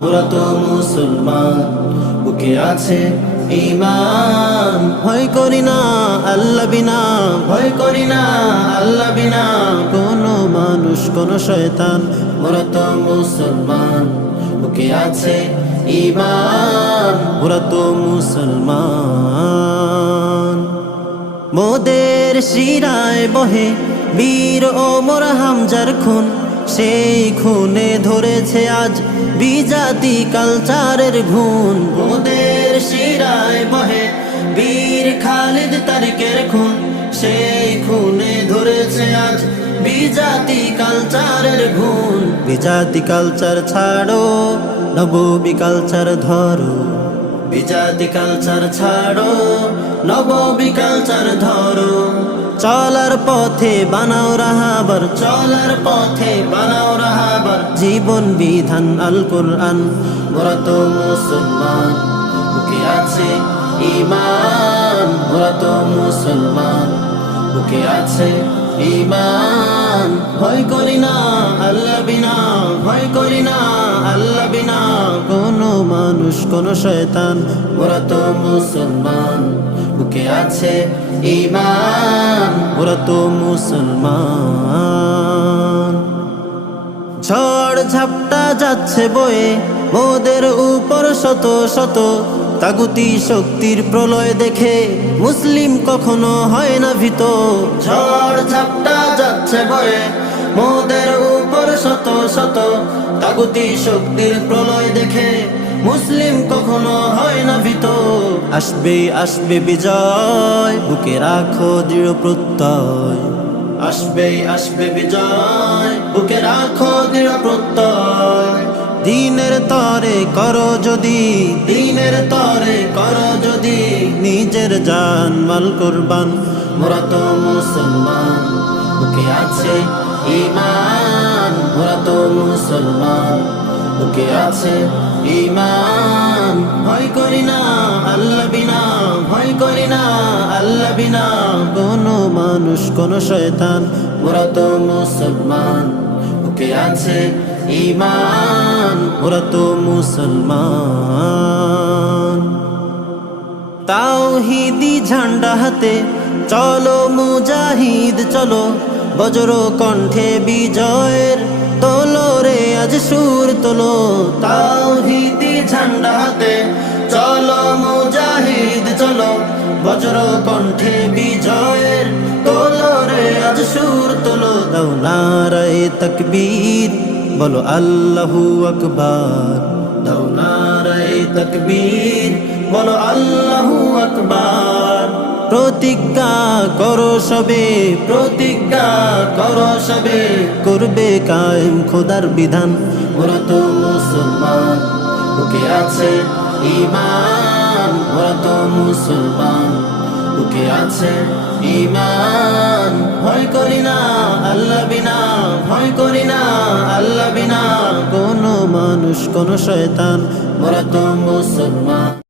ওরা তো মুসলমান, বুকে আছে ঈমান। ভয় করি না আল্লাহ বিনা, ভয় করি না আল্লাহ বিনা, কোনো মানুষ কোনো শয়তান। ওরা তো মুসলমান, বুকে আছে ঈমান। ওরা তো মুসলমান। মোদের শিরায় বহে বীর ওমর হামজার খুন, সেই খুনে ধরেছে আজ বিজাতি কালচারের ঘুণ। মোদের শিরায় বহে বীর খালিদ তারিকের খুন, সেই খুনে ধরেছে আজ বিজাতি কালচারের ঘুণ। বিজাতি কালচার ছাড়ো, নববী কালচার ধরো। বিজাতি কালচার ছাড়ো, নববী কালচার ধরো। চলার পথে বানাও রাহাবার, চলার পথে বানাও রাহাবার, জীবন বিধান আল কোরআন। ওরা তো মুসলমান, বুকে আছে ঈমান। ওরা তো মুসলমান, বুকে আছে ঈমান। ভয় করি না আল্লাহ বিনা, ভয় করি না আল্লাহ বিনা, কোনো মানুষ কোনো শয়তান। ওরা তো মুসলমান, বুকে আছে ঈমান। ওরা তো মুসলমান। ঝড় ঝাপটা যাচ্ছে বয়ে মোদের উপর শত শত, তাগুতি শক্তির প্রলয় দেখে মুসলিম কখনো হয় না ভীত। ঝড় ঝাপটা যাচ্ছে বয়ে মোদের উপর শত শত, তাগুতি শক্তির প্রলয় দেখে মুসলিম কখনো হয় না ভীত। আসবে আসবে বিজয়, বুকে রাখো দৃঢ় প্রত্যয়। আসবে আসবে বিজয়, বুকে রাখো দৃঢ় প্রত্যয়। দিনের তরে করো যদি, দিনের তরে করো যদি, নিজের জান মাল কুরবান। মোরা তো মুসলমান, বুকে আছে ঈমান। মোরা তো মুসলমান, বুকে আছে ঈমান। ভয় করি না আল্লাহ বিনা, ভয় করি না আল্লাহ বিনা, কোনো মানুষ কোনো শয়তান। মোরা তো মুসলমান, বুকে আছে ঈমান। ওরা তো মুসলমান। তাওহীদি ঝান্ডা হাতে চলো মুজাহিদ চলো, বজ্র কণ্ঠে বিজয়ের তোলো রে আজ সুর তোলো। তাওহীদি ঝান্ডা হাতে চলো মুজাহিদ চলো, বজ্র কণ্ঠে বিজয়ের তোলো রে আজ সুর তোলো। দাও নারায়ে তাকবীর, বলো আল্লাহু আকবার। দাও নারায়ে তাকবীর, বলো আল্লাহু আকবার। প্রতিজ্ঞা করো সবে, প্রতিজ্ঞা করো সবে, করবে কায়েম খোদার বিধান। ওরা তো মুসলমান, বুকে আছে ঈমান। ওরা তো মুসলমান, বুকে আছে ঈমান। ভয় করি না আল্লাহ বিনা, ভয় করি না আল্লাহ বিনা, কোনো মানুষ কোনো শয়তান। ওরা তো মুসলমান।